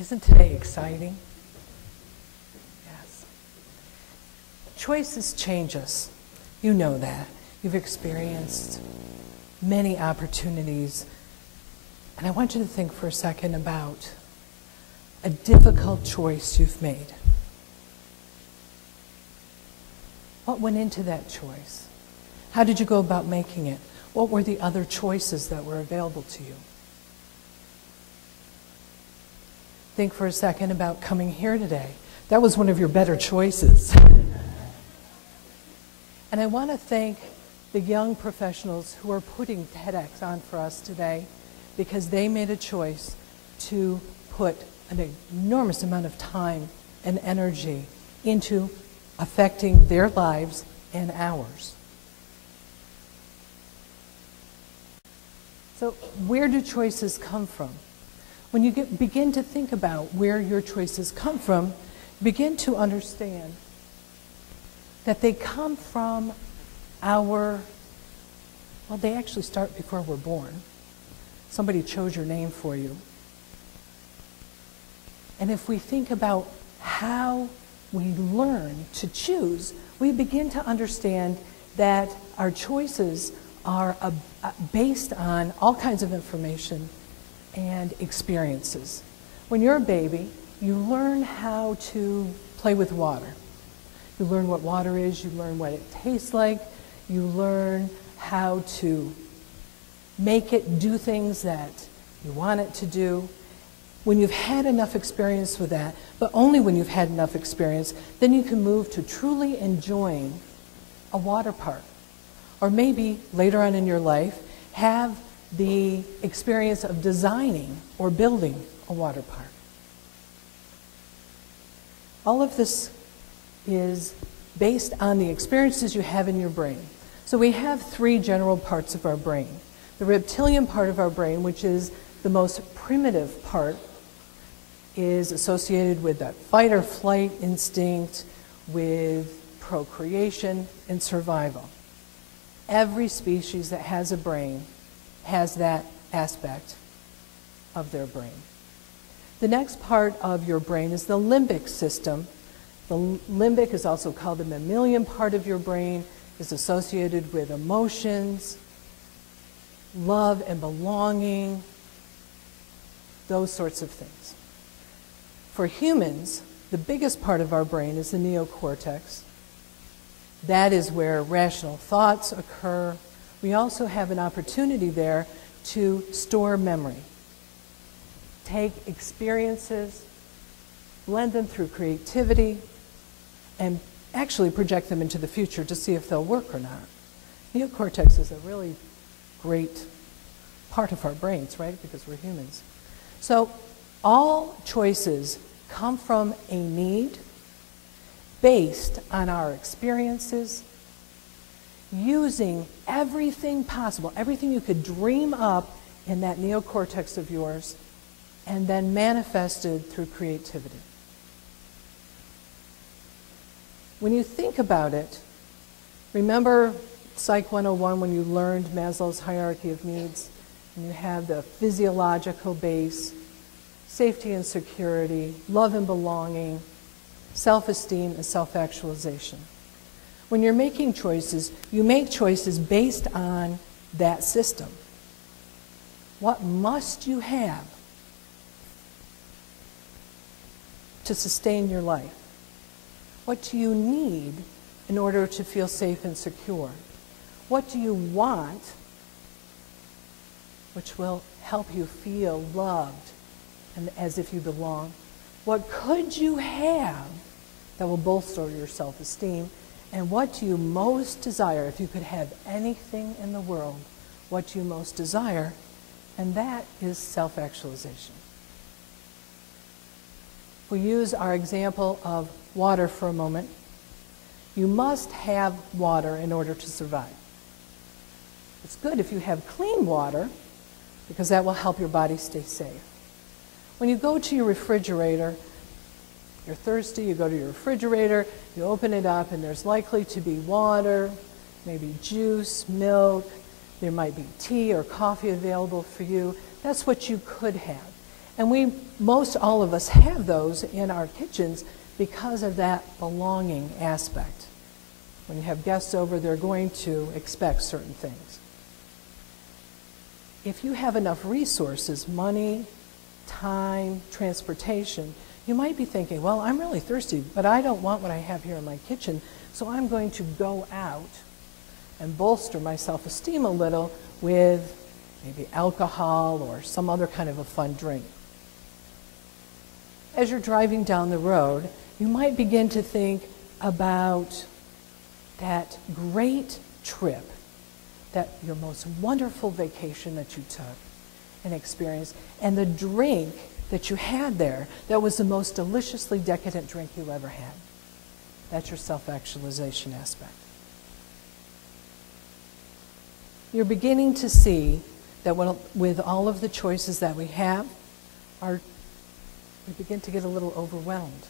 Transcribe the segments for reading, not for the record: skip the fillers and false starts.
Isn't today exciting? Yes. Choices change us. You know that. You've experienced many opportunities. And I want you to think for a second about a difficult choice you've made. What went into that choice? How did you go about making it? What were the other choices that were available to you? Think for a second about coming here today. That was one of your better choices. And I want to thank the young professionals who are putting TEDx on for us today, because they made a choice to put an enormous amount of time and energy into affecting their lives and ours. So where do choices come from? When you begin to think about where your choices come from, begin to understand that they come from well, they actually start before we're born. Somebody chose your name for you. And if we think about how we learn to choose, we begin to understand that our choices are based on all kinds of information and experiences. When you're a baby, you learn how to play with water. You learn what water is, you learn what it tastes like, you learn how to make it do things that you want it to do. When you've had enough experience with that, but only when you've had enough experience, then you can move to truly enjoying a water park. Or maybe later on in your life, have the experience of designing or building a water park. All of this is based on the experiences you have in your brain. So we have three general parts of our brain. The reptilian part of our brain, which is the most primitive part, is associated with that fight or flight instinct, with procreation and survival. Every species that has a brain has that aspect of their brain. The next part of your brain is the limbic system. The limbic is also called the mammalian part of your brain, is associated with emotions, love and belonging, those sorts of things. For humans, the biggest part of our brain is the neocortex. That is where rational thoughts occur. We also have an opportunity there to store memory. Take experiences, blend them through creativity, and actually project them into the future to see if they'll work or not. Neocortex is a really great part of our brains, right? Because we're humans. So all choices come from a need based on our experiences, using everything possible, everything you could dream up in that neocortex of yours, and then manifested through creativity. When you think about it, remember Psych 101 when you learned Maslow's hierarchy of needs, and you have the physiological base, safety and security, love and belonging, self-esteem and self-actualization. When you're making choices, you make choices based on that system. What must you have to sustain your life? What do you need in order to feel safe and secure? What do you want, which will help you feel loved and as if you belong? What could you have that will bolster your self-esteem? And what do you most desire? If you could have anything in the world, what do you most desire? And that is self-actualization. If we use our example of water for a moment, you must have water in order to survive. It's good if you have clean water, because that will help your body stay safe. When you go to your refrigerator, you're thirsty, you go to your refrigerator, you open it up, and there's likely to be water, maybe juice, milk, there might be tea or coffee available for you. That's what you could have. And most all of us have those in our kitchens because of that belonging aspect. When you have guests over, they're going to expect certain things. If you have enough resources, money, time, transportation, you might be thinking, well, I'm really thirsty, but I don't want what I have here in my kitchen, so I'm going to go out and bolster my self-esteem a little with maybe alcohol or some other kind of a fun drink. As you're driving down the road, you might begin to think about that great trip, that your most wonderful vacation that you took and experienced, and the drink that you had there that was the most deliciously decadent drink you ever had. That's your self-actualization aspect. You're beginning to see that with all of the choices that we have, we begin to get a little overwhelmed.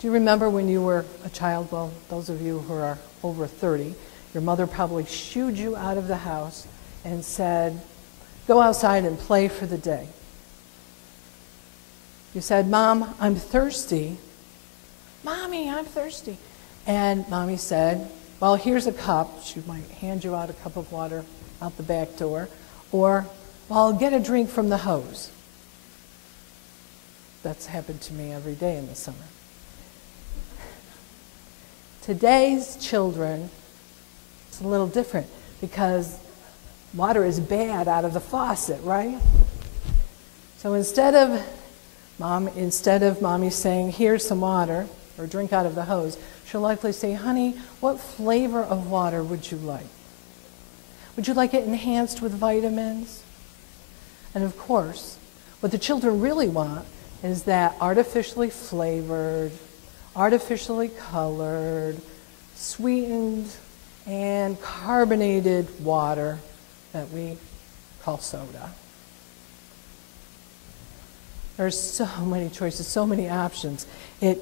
Do you remember when you were a child? Well, those of you who are over 30, your mother probably shooed you out of the house and said, go outside and play for the day. You said, Mom, I'm thirsty. Mommy, I'm thirsty. And Mommy said, well, here's a cup. She might hand you out a cup of water out the back door. Or, well, I'll get a drink from the hose. That's happened to me every day in the summer. Today's children, it's a little different because water is bad out of the faucet, right? So instead of Mommy saying, here's some water, or drink out of the hose, she'll likely say, honey, what flavor of water would you like? Would you like it enhanced with vitamins? And of course, what the children really want is that artificially flavored, artificially colored, sweetened, and carbonated water that we call soda. There's so many choices, so many options. It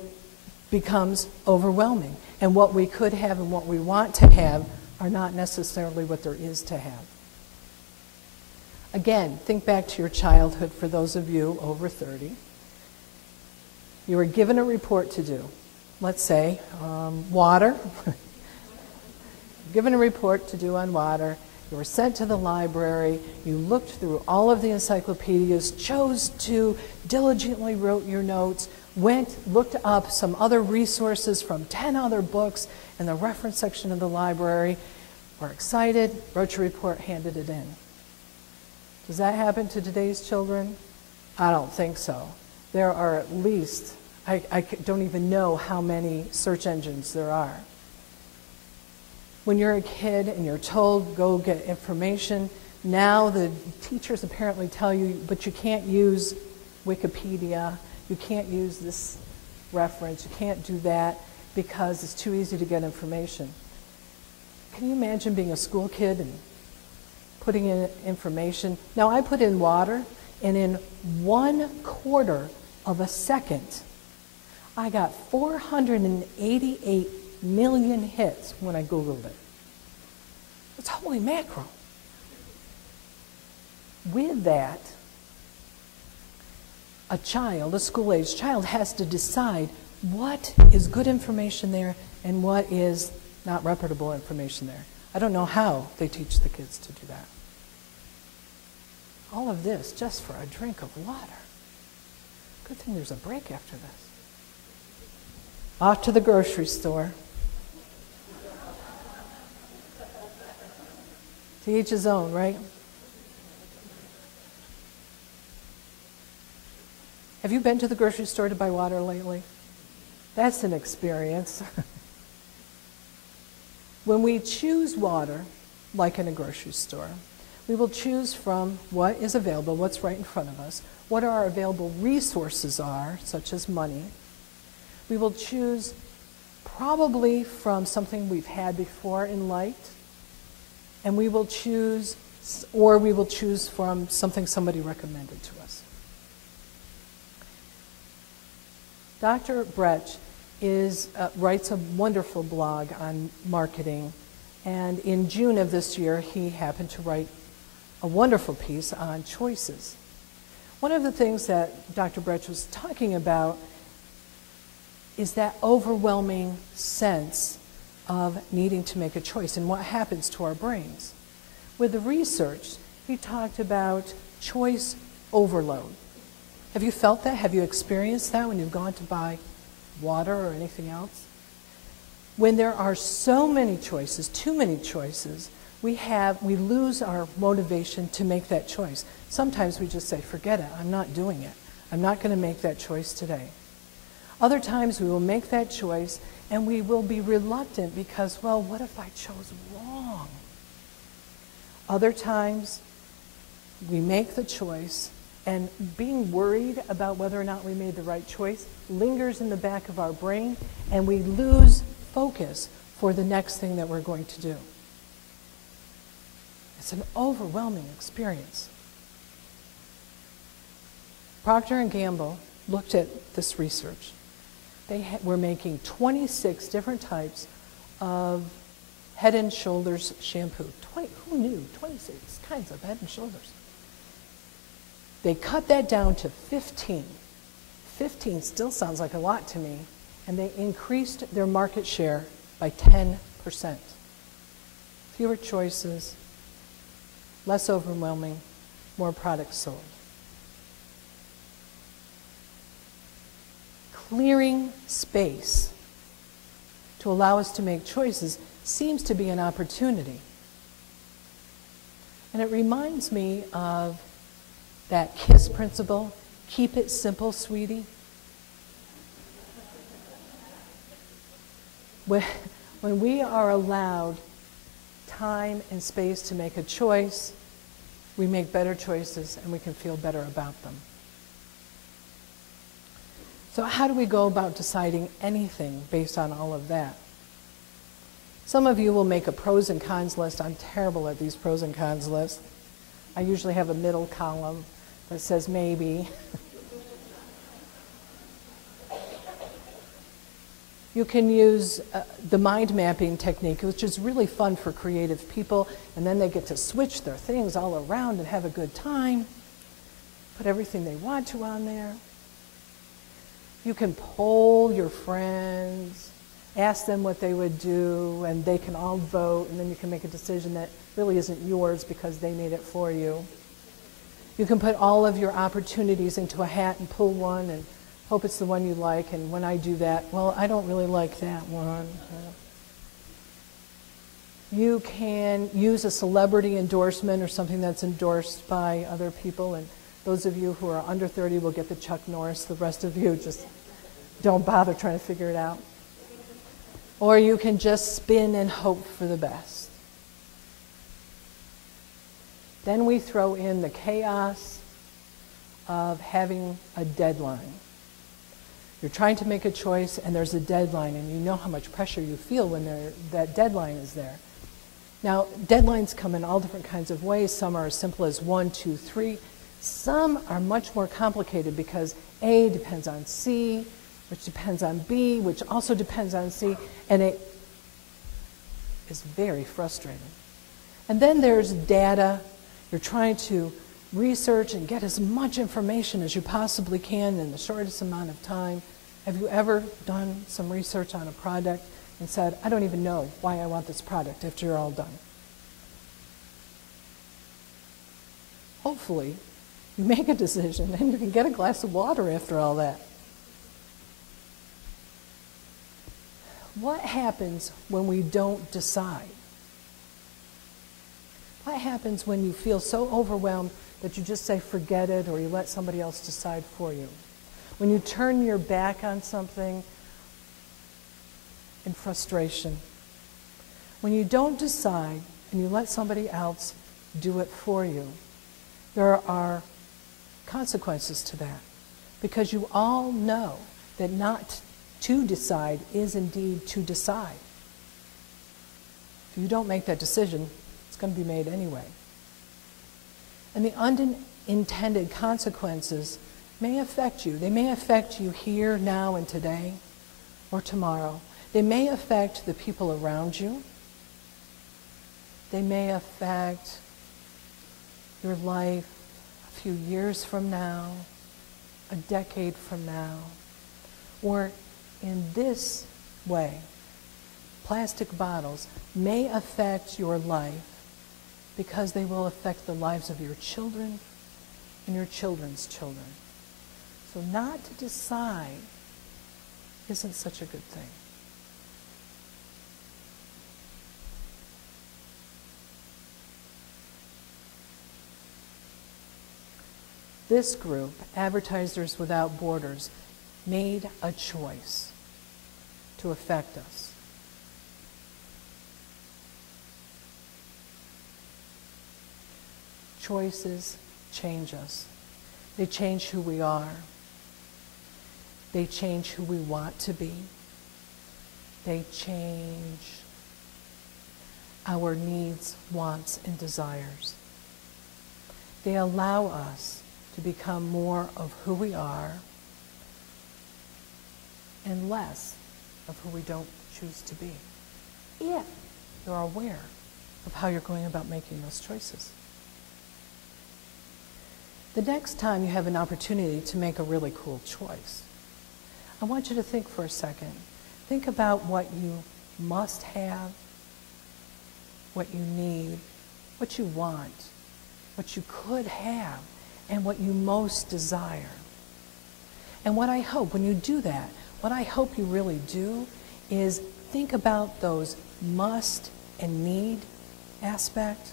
becomes overwhelming. And what we could have and what we want to have are not necessarily what there is to have. Again, think back to your childhood for those of you over 30. You were given a report to do. Let's say water. Given a report to do on water. You were sent to the library. You looked through all of the encyclopedias, chose to diligently wrote your notes, looked up some other resources from 10 other books in the reference section of the library, were excited, wrote your report, handed it in. Does that happen to today's children? I don't think so. There are at least, I don't even know how many search engines there are. When you're a kid and you're told, go get information, now the teachers apparently tell you, but you can't use Wikipedia, you can't use this reference, you can't do that because it's too easy to get information. Can you imagine being a school kid and putting in information? Now I put in water, and in 1/4 of a second, I got 488 million hits when I Googled it. It's holy mackerel. With that, a school-aged child has to decide what is good information there and what is not reputable information there. I don't know how they teach the kids to do that. All of this just for a drink of water. Good thing there's a break after this. Off to the grocery store. To each his own, right? Have you been to the grocery store to buy water lately? That's an experience. When we choose water, like in a grocery store, we will choose from what is available, what's right in front of us, what our available resources are, such as money. We will choose probably from something we've had before and liked, and we will choose from something somebody recommended to us. Dr. Brecht writes a wonderful blog on marketing, and in June of this year, he happened to write a wonderful piece on choices. One of the things that Dr. Brecht was talking about is that overwhelming sense of needing to make a choice and what happens to our brains. With the research, he talked about choice overload. Have you felt that? Have you experienced that when you've gone to buy water or anything else? When there are so many choices, too many choices, we lose our motivation to make that choice. Sometimes we just say, forget it, I'm not doing it. I'm not going to make that choice today. Other times we will make that choice and we will be reluctant because, well, what if I chose wrong? Other times we make the choice and being worried about whether or not we made the right choice lingers in the back of our brain and we lose focus for the next thing that we're going to do. It's an overwhelming experience. Procter & Gamble looked at this research. They were making 26 different types of Head and Shoulders shampoo. Who knew? 26 kinds of Head and Shoulders. They cut that down to 15. 15 still sounds like a lot to me. And they increased their market share by 10%. Fewer choices, less overwhelming, more products sold. Clearing space to allow us to make choices seems to be an opportunity. And it reminds me of that KISS principle, keep it simple, sweetie. When we are allowed time and space to make a choice, we make better choices and we can feel better about them. So how do we go about deciding anything based on all of that? Some of you will make a pros and cons list. I'm terrible at these pros and cons lists. I usually have a middle column that says maybe. You can use the mind mapping technique, which is really fun for creative people, and then they get to switch their things all around and have a good time, put everything they want to on there. You can poll your friends, ask them what they would do, and they can all vote, and then you can make a decision that really isn't yours because they made it for you. You can put all of your opportunities into a hat and pull one and hope it's the one you like, and when I do that, well, I don't really like that one. You can use a celebrity endorsement or something that's endorsed by other people, and those of you who are under 30 will get the Chuck Norris. The rest of you just don't bother trying to figure it out. Or you can just spin and hope for the best. Then we throw in the chaos of having a deadline. You're trying to make a choice and there's a deadline, and you know how much pressure you feel when that deadline is there. Now, deadlines come in all different kinds of ways. Some are as simple as 1, 2, 3. Some are much more complicated because A depends on C, which depends on B, which also depends on C, and it is very frustrating. And then there's data. You're trying to research and get as much information as you possibly can in the shortest amount of time. Have you ever done some research on a product and said, I don't even know why I want this product after you're all done? Hopefully, you make a decision and you can get a glass of water after all that. What happens when we don't decide? What happens when you feel so overwhelmed that you just say forget it, or you let somebody else decide for you? When you turn your back on something in frustration. When you don't decide and you let somebody else do it for you, there are consequences to that. Because you all know that not to decide is indeed to decide. If you don't make that decision, it's going to be made anyway. And the unintended consequences may affect you. They may affect you here, now, and today, or tomorrow. They may affect the people around you. They may affect your life a few years from now, a decade from now, or in this way, plastic bottles may affect your life because they will affect the lives of your children and your children's children. So not to decide isn't such a good thing. This group, Advertisers Without Borders, made a choice to affect us. Choices change us. They change who we are. They change who we want to be. They change our needs, wants, and desires. They allow us to become more of who we are and less of who we don't choose to be, if you're aware of how you're going about making those choices. The next time you have an opportunity to make a really cool choice, I want you to think for a second. Think about what you must have, what you need, what you want, what you could have, and what you most desire. And what I hope, when you do that, what I hope you really do is think about those must and need aspect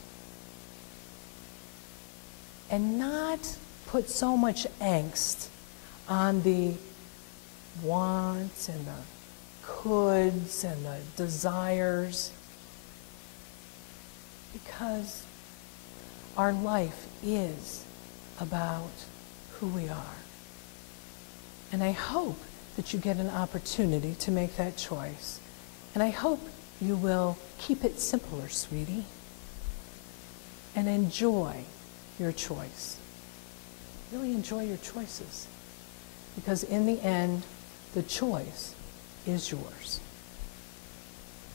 and not put so much angst on the wants and the coulds and the desires, because our life is about who we are. And I hope that you get an opportunity to make that choice. And I hope you will keep it simpler, sweetie, and enjoy your choice. Really enjoy your choices, because in the end, the choice is yours.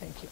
Thank you.